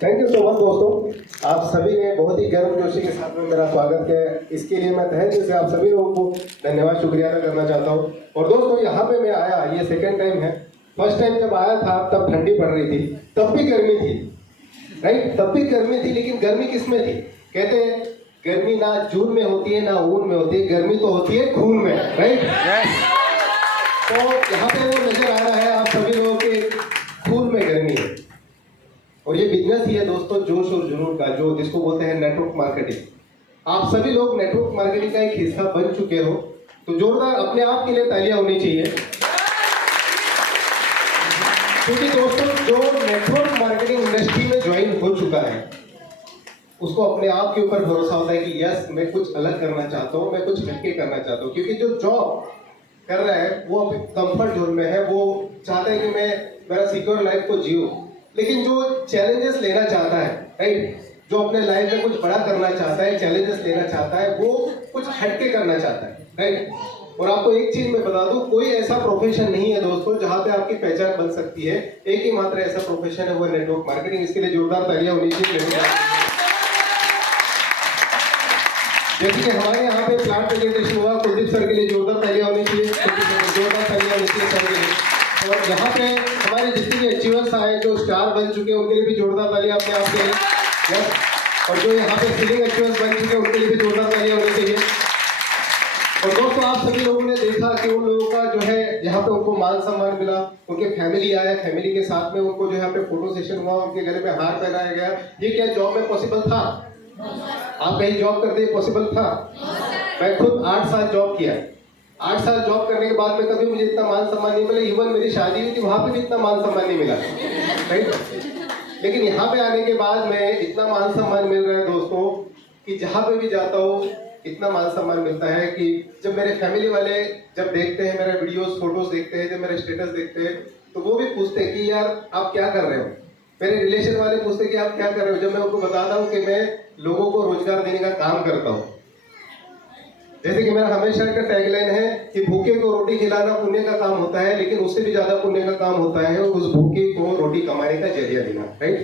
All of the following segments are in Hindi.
थैंक यू सो मच दोस्तों, आप सभी ने बहुत ही गर्मजोशी के साथ में मेरा स्वागत किया है। इसके लिए मैं तहे दिल से आप सभी लोगों को धन्यवाद शुक्रिया अदा करना चाहता हूँ। और दोस्तों यहाँ पे मैं आया, ये सेकंड टाइम है। फर्स्ट टाइम जब आया था तब ठंडी पड़ रही थी, तब भी गर्मी थी, राइट, तब भी गर्मी थी। लेकिन गर्मी किस में थी? कहते हैं गर्मी ना जून में होती है ना ऊन में होती है, गर्मी तो होती है खून में, राइट। तो यहाँ पे वो नजर आ रहा है आप सभी लोगों के खून में गर्मी है। और ये बिजनेस ही है दोस्तों जोश और जुनून का, जो जिसको बोलते हैं नेटवर्क मार्केटिंग। आप सभी लोग नेटवर्क मार्केटिंग का एक हिस्सा बन चुके हो, तो जोरदार अपने आप के लिए तालियां होनी चाहिए। क्योंकि दोस्तों जो नेटवर्क मार्केटिंग इंडस्ट्री में ज्वाइन हो चुका है उसको अपने आप के ऊपर भरोसा होता है कि यस मैं कुछ अलग करना चाहता हूँ, मैं कुछ हटके करना चाहता हूँ। क्योंकि जो जॉब कर रहा है वो अपने कंफर्ट जोन में है, वो चाहता है कि मैं मेरा सिक्योर लाइफ को जीऊं। लेकिन जो चैलेंजेस लेना चाहता है, राइट, जो अपने लाइफ में कुछ बड़ा करना चाहता है, चैलेंजेस लेना चाहता है, वो कुछ हटके करना चाहता है, राइट। और आपको एक चीज मैं बता दूं, कोई ऐसा प्रोफेशन नहीं है दोस्तों जहां पे आपकी पहचान बन सकती है। एक ही मात्र ऐसा प्रोफेशन है, वो है नेटवर्क मार्केटिंग। इसके लिए जोरदार तालियां होनी चाहिए। जैसे कि हमारे यहाँ पे प्लांट प्रेजेंटेशन हुआ, कुलदीप सर के लिए जोरदार तालियां होनी चाहिए, जोरदार तालियां होनी चाहिए सर के लिए। और यहाँ पे हमारे जितने भी अचीवर्स आए, जो स्टार बन चुके हैं, उनके लिए भी जोरदार तालियां अपने आप के लिए। और जो यहाँ पे सीलिंग अचीवर्स बन चुके हैं, उनके लिए भी जोरदार तालियां होनी चाहिए। और दोस्तों आप सभी लोगों ने देखा कि उन लोगों का जो है यहाँ पे उनको मान सम्मान मिला, उनके फैमिली आया, फैमिली के साथ में उनको जो यहाँ पे फोटो सेशन हुआ, उनके गले में हार पहनाया गया। ये क्या जॉब में पॉसिबल था? आप कहीं जॉब करते पॉसिबल था? मैं खुद 8 साल जॉब किया। 8 साल जॉब करने के बाद में कभी मुझे इतना मान सम्मान नहीं मिला। इवन मेरी शादी हुई थी, वहां पे भी इतना मान सम्मान नहीं मिला, राइट। लेकिन यहाँ पे आने के बाद में इतना मान सम्मान मिल रहा है दोस्तों कि जहाँ पे भी जाता हूँ इतना मान सम्मान मिलता है कि जब मेरे फैमिली वाले जब देखते हैं मेरे वीडियोस फोटोज देखते हैं, जब मेरे स्टेटस देखते हैं, तो वो भी पूछते हैं कि यार आप क्या कर रहे हो। मेरे रिलेशन वाले पूछते हैं कि आप क्या कर रहे हो। जब मैं उनको बताता हूँ कि मैं लोगों को रोजगार देने का काम करता हूँ। जैसे कि मेरा हमेशा का टैगलाइन है कि भूखे को रोटी खिलाना पुण्य का काम होता है, लेकिन उससे भी ज्यादा पुण्य का काम होता है उस भूखे को रोटी कमाने का जरिया देना, राइट।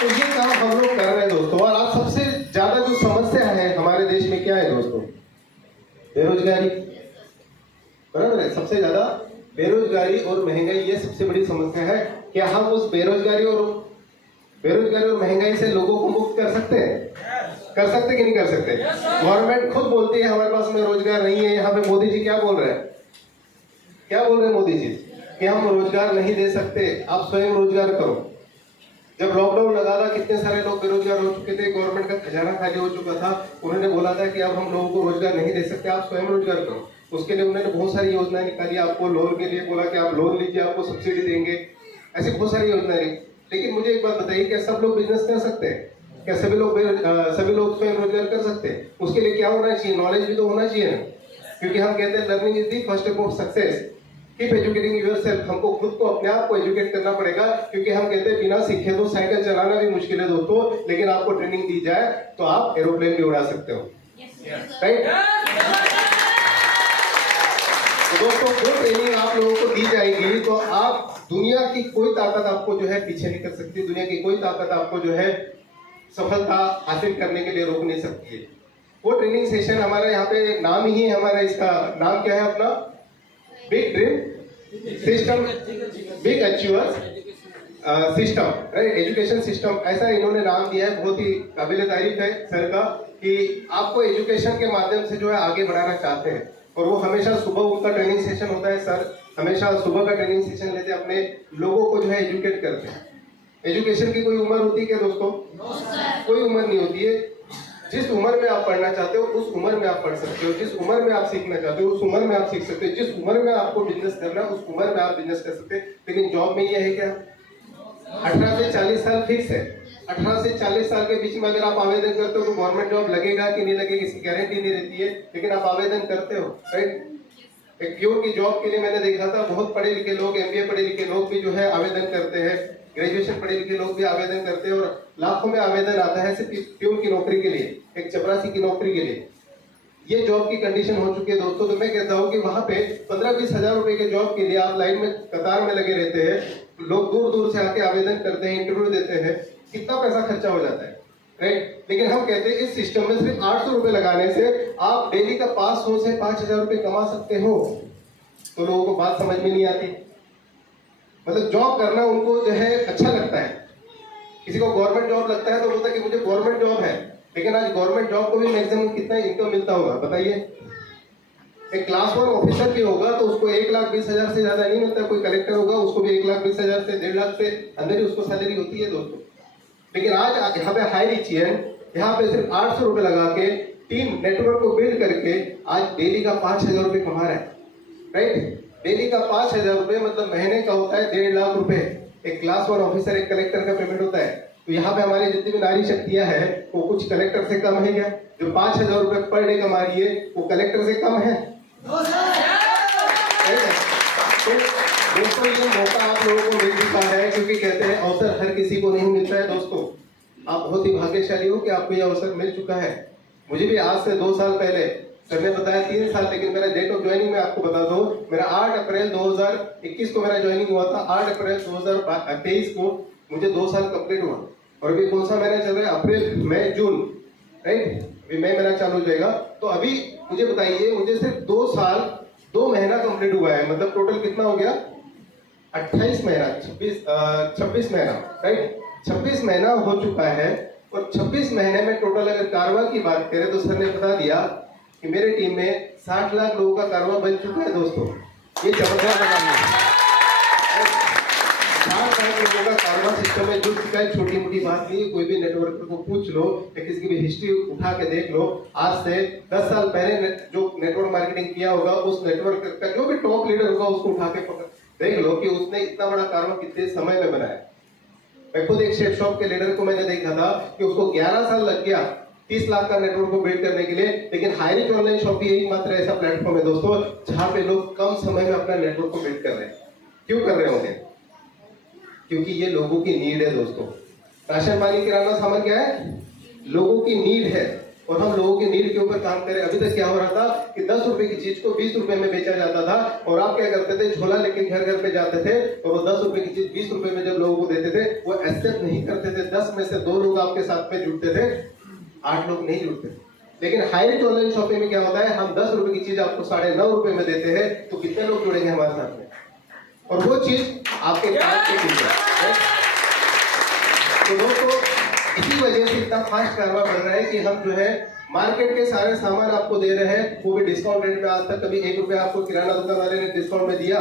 तो ये काम हम लोग कर रहे हैं दोस्तों। और आप सबसे ज्यादा जो समस्या है हमारे देश में क्या है दोस्तों? बेरोजगारी, बराबर है। सबसे ज्यादा बेरोजगारी और महंगाई, ये सबसे बड़ी समस्या है। क्या हम उस बेरोजगारी और महंगाई से लोगों को मुक्त कर सकते हैं? कर सकते कि नहीं कर सकते? गवर्नमेंट खुद बोलती है हमारे पास में रोजगार नहीं है। यहाँ पे मोदी जी क्या बोल रहे हैं? क्या बोल रहे हैं मोदी जी? कि हम रोजगार नहीं दे सकते, आप स्वयं रोजगार करो। जब लॉकडाउन लगा था कितने सारे लोग बेरोजगार हो चुके थे, गवर्नमेंट का खजाना खाली हो चुका था। उन्होंने बोला था कि अब हम लोगों को रोजगार नहीं दे सकते, आप स्वयं रोजगार करो। उसके लिए उन्होंने बहुत सारी योजनाएं निकाली। आपको लोन के लिए बोला कि आप लोन लीजिए, आपको सब्सिडी देंगे, ऐसी बहुत सारी योजनाएं। लेकिन मुझे एक बात बताइए, क्या सब लोग बिजनेस कर सकते हैं? क्या सभी लोग स्वयं रोजगार कर सकते हैं? उसके लिए क्या होना चाहिए? नॉलेज भी तो होना चाहिए ना। क्योंकि हम कहते हैं learning is the first step of success. Keep educating yourself. हमको खुद को अपने आप को एजुकेट करना पड़ेगा। क्योंकि हम कहते हैं बिना सीखे तो साइकिल चलाना भी मुश्किल है दोस्तों, लेकिन आपको ट्रेनिंग दी जाए तो आप एरोप्लेन भी उड़ा सकते हो, राइट। तो दोस्तों जो ट्रेनिंग आप लोगों को दी जाएगी तो आप दुनिया की कोई ताकत आपको जो है पीछे नहीं कर सकती। दुनिया की कोई ताकत आपको जो है सफलता हासिल करने के लिए रोक नहीं सकती है। वो ट्रेनिंग सेशन हमारा यहाँ पे नाम ही है, हमारा इसका नाम क्या है अपना? Big dream system, big achievers system, right, education system. ऐसा इन्होंने नाम दिया है। बहुत ही काबिल तारीफ है सर का कि आपको एजुकेशन के माध्यम से जो है आगे बढ़ाना चाहते हैं। और वो हमेशा सुबह उनका ट्रेनिंग सेशन होता है। सर हमेशा सुबह का ट्रेनिंग सेशन लेते अपने लोगों को जो है एजुकेट करते हैं। एजुकेशन की कोई उम्र होती है क्या दोस्तों? कोई उम्र नहीं होती है। जिस उम्र में आप पढ़ना चाहते हो उस उम्र में आप पढ़ सकते हो। जिस उम्र में आप सीखना चाहते हो उस उम्र में आप सीख सकते हो। जिस उम्र में आपको बिजनेस करना है उस उम्र में आप बिजनेस कर सकते हैं। लेकिन जॉब में ये है क्या? 18 से 40 साल फिक्स है। 18 से 40 साल के बीच में अगर आप आवेदन करते हो तो गवर्नमेंट जॉब लगेगा कि नहीं लगेगी इसकी गारंटी नहीं रहती है, लेकिन आप आवेदन करते हो, राइट। एक प्योर की जॉब के लिए मैंने देखा था बहुत पढ़े लिखे लोग, MBA पढ़े लिखे लोग भी जो है आवेदन करते हैं, ग्रेजुएशन पढ़े लिखे लोग भी आवेदन करते हैं और लाखों में आवेदन आता है सिर्फ प्योर की नौकरी के लिए, एक चपरासी की नौकरी के लिए। ये जॉब की कंडीशन हो चुकी है दोस्तों। तो मैं कहता हूँ कि वहाँ पे 15-20 हजार रुपए के जॉब के लिए आप लाइन में कतार में लगे रहते हैं, लोग दूर दूर से आके आवेदन करते हैं, इंटरव्यू देते हैं, कितना पैसा खर्चा हो जाता है, राइट। लेकिन हम कहते हैं इस सिस्टम में सिर्फ 800 रुपए लगाने से आप डेली का 500 से 5000 रुपए कमा सकते हो। तो लोगों को बात समझ में नहीं आती, मतलब जॉब करना उनको जो है अच्छा लगता है। किसी को गवर्नमेंट जॉब लगता है तो बोलता है कि मुझे गवर्नमेंट जॉब है, लेकिन आज गवर्नमेंट जॉब को भी मैक्सिमम कितना इनकम मिलता होगा बताइए। एक क्लास 1 ऑफिसर भी होगा तो उसको 1,20,000 से ज्यादा नहीं मिलता। कोई कलेक्टर होगा उसको भी 1,20,000 से 1.5 लाख से अंदर ही उसको सैलरी होती है दोस्तों। लेकिन आज यहाँ पे हाई रिचियन यहाँ पे सिर्फ 800 रुपए लगा के टीम नेटवर्क को बिल्ड करके आज डेली का 5,000 रुपए कमा रहा है, राइट। डेली का 5,000 रुपए मतलब महीने का होता है 1.5 लाख रुपए। एक क्लास 1 ऑफिसर एक कलेक्टर का पेमेंट होता है। तो यहाँ पे हमारी जितनी भी नारी शक्तियां हैं वो कुछ कलेक्टर से कम है क्या? जो 5,000 रुपए पर डे कमा रही है वो कलेक्टर से कम है? तो दोस्तों ये मौका आप लोगों को मिल चुका है, क्योंकि कहते हैं अवसर हर किसी को नहीं मिलता है। दोस्तों आप बहुत ही भाग्यशाली हो कि आपको ये अवसर मिल चुका है। मुझे भी आज से 2 साल पहले सर ने बताया 3 साल, लेकिन मेरा डेट ऑफ ज्वाइनिंग में आपको बता दो, मेरा 8 अप्रैल 2021 को मेरा ज्वाइनिंग हुआ था। 8 अप्रैल 2023 को मुझे 2 साल कंप्लीट हुआ। और अभी कौन सा महीना चल रहा है? अप्रैल, मई, जून, राइट। अभी मई महीना चालू हो जाएगा। तो अभी मुझे बताइए, मुझे सिर्फ 2 साल 2 महीना कंप्लीट हुआ है, मतलब टोटल कितना हो गया? 28 महीना, 26 महीना, राइट। 26 महीना हो चुका है। और 26 महीने में टोटल अगर कारवा की बात करें तो सर ने बता दिया कि मेरे टीम में 60 लाख लोगों का कारवा बन चुका है दोस्तों। ये जबरदस्त रकम है। 60 लाख लोगों का कारवा सिस्टम में जुड़ चुका है। छोटी मोटी बात नहीं है। कोई भी नेटवर्कर को पूछ लो या किसी की भी हिस्ट्री उठा के देख लो, आज से 10 साल पहले जो नेटवर्क मार्केटिंग किया होगा उस नेटवर्क का जो भी टॉप लीडर होगा उसको उठा के देख लो कि उसने इतना बड़ा कारवा कितने समय में बनाया। मैं खुद एक शेफ शॉप के लीडर को मैंने देखा था कि उसको 11 साल लग गया 30 लाख का नेटवर्क को बिल्ड करने के लिए। लेकिन हाईरिच ऑनलाइन शॉप भी एक मात्र ऐसा प्लेटफॉर्म है दोस्तों जहां पे लोग कम समय में अपना नेटवर्क को बिल्ड कर रहे हैं। क्यों कर रहे होंगे? क्योंकि ये लोगों की नीड है दोस्तों। राशन पानी किराना सामान क्या है? लोगों की नीड है। और हम लोगों की नीड के ऊपर काम करें। अभी तक क्या हो रहा था कि 10 रुपए की चीज को 20 रुपए में बेचा जाता था, और आप क्या करते थे? झोला लेके घर घर पे जाते थे और वो 10 रुपए की चीज 20 रुपए में जब लोगों को देते थे वो एक्सेप्ट नहीं करते थे। 10 में से 2 लोग आपके साथ में जुड़ते थे, 8 लोग नहीं जुड़ते। लेकिन हाईरिच ऑनलाइन शॉपिंग में क्या होता है? हम 10 रुपए की चीज आपको 9.5 रुपए में देते हैं, तो कितने लोग जुड़ेंगे हमारे साथ में? और वो चीज आपके काम की चीज है। तो दोस्तों इसी वजह से इतना फास्ट कारवा बढ़ रहा है कि हम जो है मार्केट के सारे सामान आपको दे रहे हैं, वो भी डिस्काउंट रेट में। आज तक कभी 1 रुपया आपको किराना दुकान वाले ने डिस्काउंट में दिया?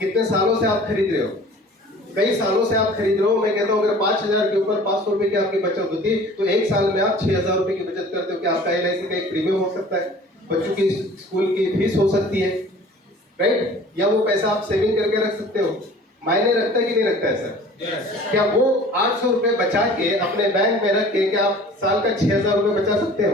कितने सालों से आप खरीद रहे हो? कई सालों से आप खरीद रहे हो। मैं कहता हूँ अगर 5,000 के ऊपर 500 रुपए की आपकी बचत होती तो 1 साल में आप 6,000 रुपए की बचत करते हो। कि आपका LIC का एक प्रीमियम हो सकता है, बच्चों की स्कूल की फीस हो सकती है, राइट। या वो पैसा आप सेविंग करके रख सकते हो। मायने रखता है कि नहीं रखता है सर? क्या वो 800 रुपए बचा के अपने बैंक में रख के क्या आप साल का 6,000 रुपए बचा सकते हो?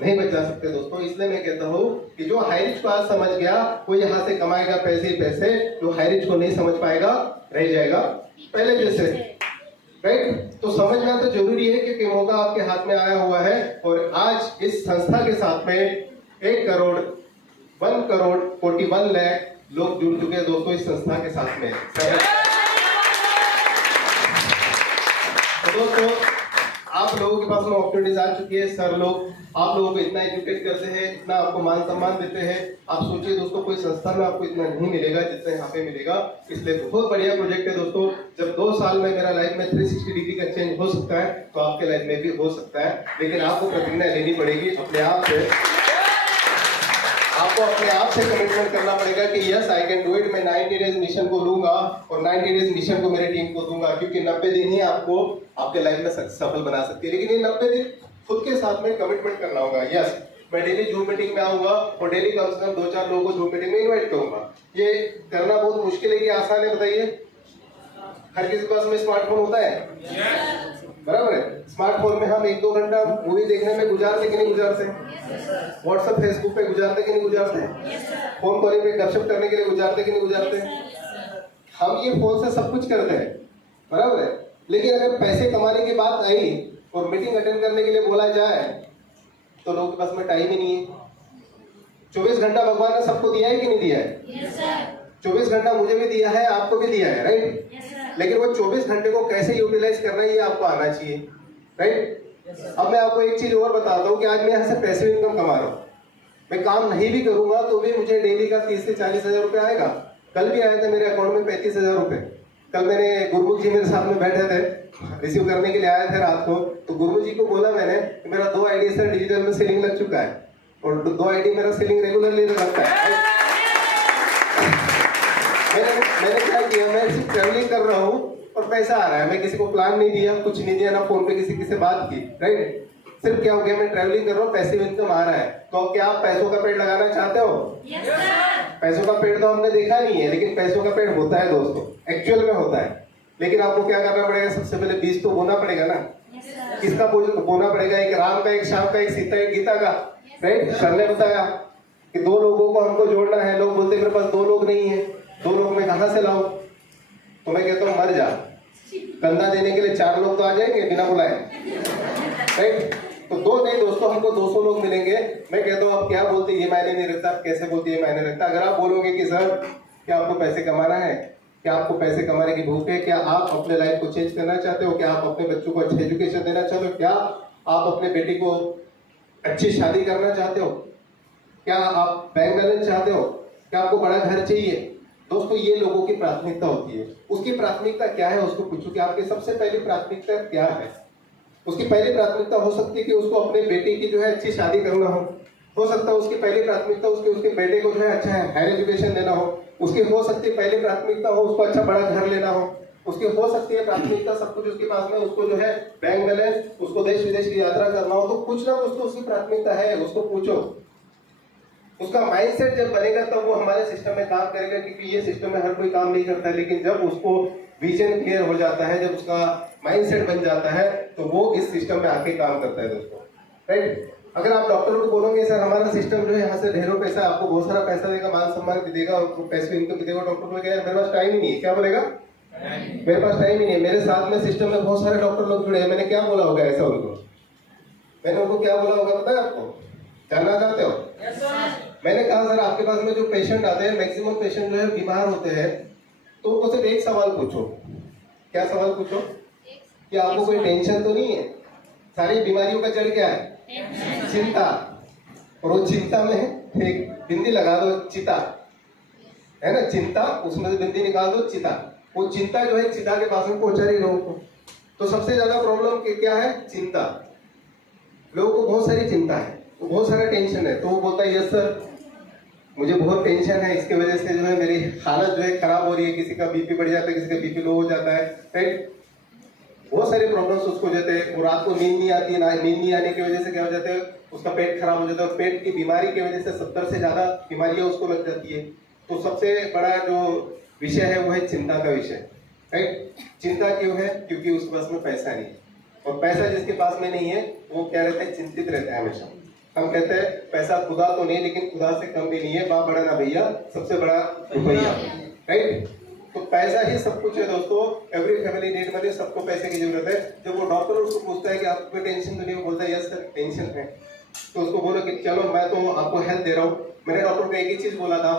नहीं बचा सकते दोस्तों। इसलिए मैं कहता हूँ कि जो हाईरिच को आज समझ गया वो यहाँ से कमाएगा पैसे ही पैसे। जो हाईरिच को नहीं समझ पाएगा रह जाएगा पहले जैसे, राइट। तो समझना तो जरूरी है क्योंकि मौका आपके हाथ में आया हुआ है। और आज इस संस्था के साथ में 1 करोड़ 41 लाख लोग जुड़ चुके हैं दोस्तों इस संस्था के साथ में। तो दोस्तों आप लोगों के पास में अपॉर्चुनिटीज आ चुकी है। सर लोग आप लोगों को इतना एजुकेट करते हैं, इतना आपको मान सम्मान देते हैं। आप सोचिए दोस्तों कोई संस्था में आपको इतना नहीं मिलेगा जितना यहाँ पे मिलेगा। इसलिए बहुत बढ़िया प्रोजेक्ट है दोस्तों। जब 2 साल में मेरा लाइफ में 360 डिग्री का चेंज हो सकता है तो आपके लाइफ में भी हो सकता है। लेकिन आपको प्रतिज्ञा लेनी पड़ेगी अपने आप से। आपको अपने आप से कमिटमेंट करना पड़ेगा कि yes I can do it. मैं 90 डेज मिशन को लूंगा और 90 डेज मिशन को मेरे टीम को दूंगा, क्योंकि 90 दिन ही आपको आपके लाइफ में सफल बना सकती है। लेकिन ये 90 दिन खुद के साथ में कमिटमेंट करना होगा। यस मैं डेली जूम मीटिंग में आऊंगा और डेली कम से कम 2-4 लोगों को जूम मीटिंग में इन्वाइट करूंगा। ये करना बहुत मुश्किल है कि आसान है? बताइए। हर किसी के पास में स्मार्टफोन होता है, बराबर है। स्मार्टफोन में हम 1-2 घंटा मूवी देखने में गुजारते कि नहीं गुजारते? व्हाट्सएप फेसबुक पे गुजारते कि नहीं गुजारते? फोन कॉलिंग पे गपशप करने के लिए गुजारते कि नहीं गुजारते? हम ये फोन से सब कुछ करते हैं, बराबर है। लेकिन अगर पैसे कमाने की बात आई और मीटिंग अटेंड करने के लिए बोला जाए तो लोगों के पास में टाइम ही नहीं है। 24 घंटा भगवान ने सबको दिया है कि नहीं दिया है? 24 घंटा मुझे भी दिया है, आपको भी दिया है, राइट? लेकिन वो 24 घंटे को कैसे यूटिलाइज करना है ये आपको आना चाहिए, राइट? अब मैं आपको एक चीज और बताता हूँ कि आज मैं यहाँ से पैसिव इनकम कमा रहा हूँ। मैं काम नहीं भी करूंगा तो भी मुझे डेली का 30 से 40 हजार रुपये आएगा। कल भी आया था मेरे अकाउंट में 35,000 रुपये। कल मैंने गुरमुख जी मेरे साथ में बैठे थे, रिसीव करने के लिए आए थे रात को, तो गुरमुख जी को बोला मैंने कि मेरा 2 आईडी से डिजिटल में सेलिंग लग चुका है और 2 आईडी मेरा सेलिंग रेगुलरली लगता है। मैंने क्या किया, मैं सिर्फ ट्रेवलिंग कर रहा हूँ और पैसा आ रहा है। मैं किसी को प्लान नहीं दिया, कुछ नहीं दिया, ना फोन पे किसी से बात की, राइट? सिर्फ क्या हो गया, मैं ट्रैवलिंग कर रहा हूँ, पैसिव इनकम आ रहा है। तो क्या आप पैसों का पेड़ लगाना चाहते हो? पैसों का पेड़ तो हमने देखा नहीं है, लेकिन पैसों का पेड़ होता है दोस्तों, एक्चुअल में होता है। लेकिन आपको क्या करना पड़ेगा, सबसे पहले बीज तो बोना पड़ेगा ना। किसका बोना पड़ेगा? एक राम का, एक श्याम का, एक सीता, एक गीता का, राइट? सर ने बताया कि 2 लोगों को हमको जोड़ना है। लोग बोलते मेरे पास 2 लोग नहीं है, 2 लोग मैं कहां से लाऊं? तो मैं कहता हूँ मर जा, कंधा देने के लिए 4 लोग तो आ जाएंगे बिना बुलाए, राइट? तो 2 नहीं दोस्तों, हमको 200 लोग मिलेंगे। मैं कहता हूँ आप क्या बोलते ये मायने नहीं रखता, आप कैसे बोलते ये मायने रखता। अगर आप बोलोगे कि सर क्या आपको पैसे कमाना है, क्या आपको पैसे कमाने की भूख है, क्या आप अपने लाइफ को चेंज करना चाहते हो, क्या आप अपने बच्चों को अच्छी एजुकेशन देना चाहते हो, क्या आप अपने बेटी को अच्छी शादी करना चाहते हो, क्या आप बैंक बैलेंस चाहते हो, क्या आपको बड़ा घर चाहिए, दोस्तों ये लोगों की प्राथमिकता होती है। उसकी प्राथमिकता क्या है उसको पूछो कि आपकी सबसे पहली प्राथमिकता क्या है। उसकी पहली प्राथमिकता हो सकती है कि उसको अपने बेटे की जो है अच्छी शादी करना हो सकता है उसकी पहली प्राथमिकता उसके बेटे को जो है अच्छा हायर एजुकेशन देना हो, उसकी हो सकती है पहली प्राथमिकता हो उसको अच्छा बड़ा घर लेना हो, उसकी हो सकती है प्राथमिकता सब कुछ उसके पास में, उसको जो है बैंक बैलेंस, उसको देश विदेश की यात्रा करना हो। तो कुछ ना कुछ तो उसकी प्राथमिकता है, उसको पूछो। उसका माइंडसेट जब बनेगा तब वो हमारे सिस्टम में काम करेगा, क्योंकि ये सिस्टम में हर कोई काम नहीं करता है। लेकिन जब उसको विजन क्लियर हो जाता है, जब उसका माइंडसेट बन जाता है, तो वो इस सिस्टम में आके काम करता है दोस्तों, राइट? अगर आप डॉक्टर को बोलोगे सर हमारा सिस्टम जो है यहाँ से ढेरों पैसा, आपको बहुत सारा पैसा देगा, मान सम्मान भी देगा और पैसे इनकम भी देगा, डॉक्टर बोलेगा यार मेरे पास टाइम ही नहीं है। क्या बोलेगा? मेरे पास टाइम ही नहीं है। मेरे साथ में सिस्टम में बहुत सारे डॉक्टर लोग जुड़े हैं, मैंने क्या बोला होगा ऐसा उनको? मैंने उनको क्या बोला होगा पता है आपको? जानना चाहते हो? मैंने कहा सर आपके पास में जो पेशेंट आते हैं, मैक्सिमम पेशेंट जो है बीमार होते हैं, तो उनको सिर्फ एक सवाल पूछो। क्या सवाल पूछो? कि आपको कोई टेंशन तो नहीं है? सारी बीमारियों का जड़ क्या है? चिंता। और वो चिंता में एक बिंदी लगा दो, चिता है ना, चिंता, उसमें से बिंदी निकाल दो, चिता। वो चिंता जो है चिता के पास में पहुंचा रही लोगों को। तो सबसे ज्यादा प्रॉब्लम क्या है? चिंता। लोगों को बहुत सारी चिंता है, तो बहुत सारा टेंशन है। तो वो बोलता है यस सर मुझे बहुत टेंशन है, इसके वजह से जो है मेरी हालत जो है खराब हो रही है, किसी का बीपी बढ़ जाता है, किसी का बीपी लो हो जाता है, राइट? बहुत सारे प्रॉब्लम्स उसको जाते हैं। वो रात को नींद नहीं आती, नींद नहीं आने की वजह से क्या हो जाता है, उसका पेट खराब हो जाता है, और पेट की बीमारी की वजह से 70 से ज्यादा बीमारियां उसको लग जाती है। तो सबसे बड़ा जो विषय है वो है चिंता का विषय, राइट? चिंता क्यों है? क्योंकि उसके पास में पैसा नहीं है, और पैसा जिसके पास में नहीं है वो क्या रहता है? चिंतित रहता है हमेशा। हम कहते हैं पैसा खुदा तो नहीं, लेकिन खुदा से कम भी नहीं है, बाप बड़ा ना भैया, सबसे बड़ा रुपया, राइट? तो पैसा ही सब कुछ है दोस्तों। एवरी फैमिली नीड मनी, सबको पैसे की जरूरत है। जब वो डॉक्टर उसको पूछता है कि आपको कोई टेंशन तो नहीं, वो बोलता है यस सर टेंशन है, तो उसको बोलो कि चलो मैं तो आपको हेल्प दे रहा हूँ। मैंने डॉक्टर को एक ही चीज बोला था